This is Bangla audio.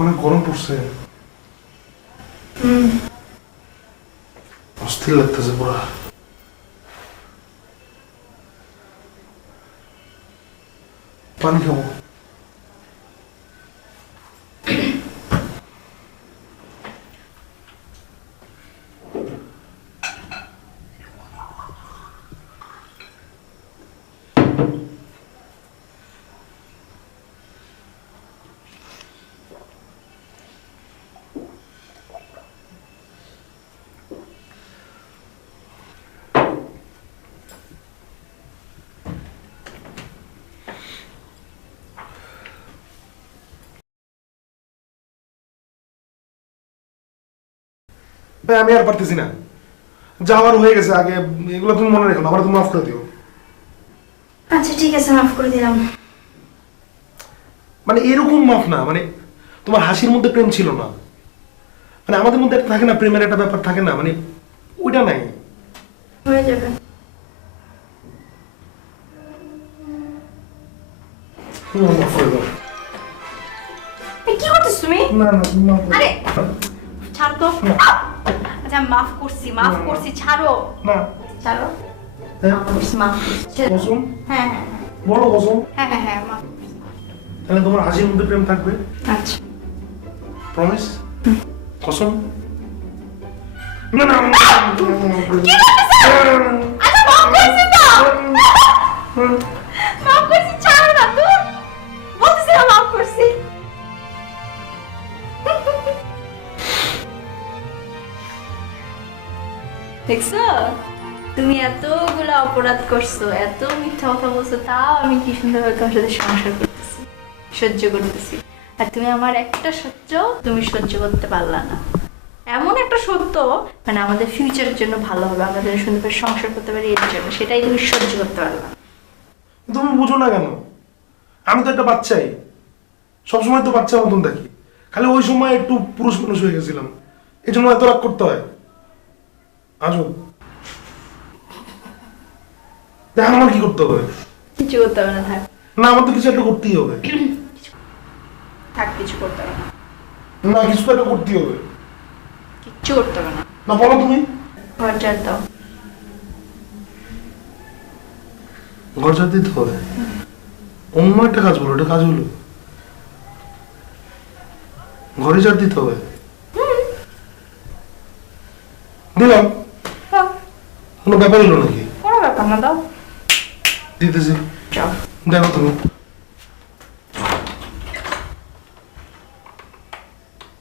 অনেক গরম পড়ছে, অস্থির লাগতেছে পুরা। পানি খাবো। ভাই আমি আর পারতেছি না, যাওয়ার হয়ে গেছে আগে, এগুলো তুমি মনে রেখো না, আমার তুমি মাফ করে দিও। আচ্ছা ঠিক আছে, মাফ করে দিলাম। মানে এরকম মাফ না, মানে তোমার হাসির মধ্যে প্রেম ছিল না, মানে আমাদের মধ্যে একটা থাকে না, প্রেমের একটা ব্যাপার থাকে না, মানে ওইটা নাই। হয়ে যাবে। মাফ করে দাও। কি করতেছ তুমি? না না তুমি মাফ করে আরে দাও। ছাড় তো। না। আচ্ছা মাফ করছি, ছাড়ো। না। ছাড়ো। হ্যাঁ? মাফ করছি, মাফ করছি। ছেড়ে দাও। কসম? হ্যাঁ হ্যাঁ বলো কসম? হ্যাঁ হ্যাঁ হ্যাঁ মাফ করছি। তাহলে তোমার হাসির মধ্যে প্রেম থাকবে? আচ্ছা প্রমিস? কসম? না না কি করতেছ? আচ্ছা মাফ করছি তো। মাফ করছি, ছাড়ো না তো। বলতেছি না মাফ করছি। দেখছো, তুমি এতগুলো অপরাধ করছো, এত মিথ্যা কথা বলছো, তাও আমি কি সুন্দরভাবে তোমার সাথে সংসার করতেছি, সহ্য করতেছি। আর তুমি আমার একটা সহ্য তুমি সহ্য করতে পারলা না। এমন একটা সত্য, মানে আমাদের ফিউচারের জন্য ভালো হবে, আমাদের সুন্দরভাবে সংসার করতে পারি এর জন্য, সেটাই তুমি সহ্য করতে পারলা না। তুমি বুঝো না কেন? আমি তো একটা বাচ্চাই, সবসময় তো বাচ্চার মতন থাকি, খালি ওই সময় একটু পুরুষ মানুষ হয়ে গেছিলাম, এই জন্য এত রাগ করতে হয়। আজও দেখেন আমার কি করতে হবে? কিছু করতে হবে না, থাক না আমার তো কিছু একটা করতেই হবে। থাক, কিছু করতে হবে না, না কিছু তো একটা করতেই হবে। কিচ্ছু করতে হবে না। না বলো তুমি। ঘর ঝাড় দাও। ঘর ঝাড় দিতে হবে? অন্য একটা কাজ বলো, এটা কাজ হলো? ঘরে ঝাড় দিতে হবে? দিলাম, দাও। কোনো ব্যাপার হলো নাকি? কোনো ব্যাপার না, দাও। দিতেছি, যাও। দেখো তুমি।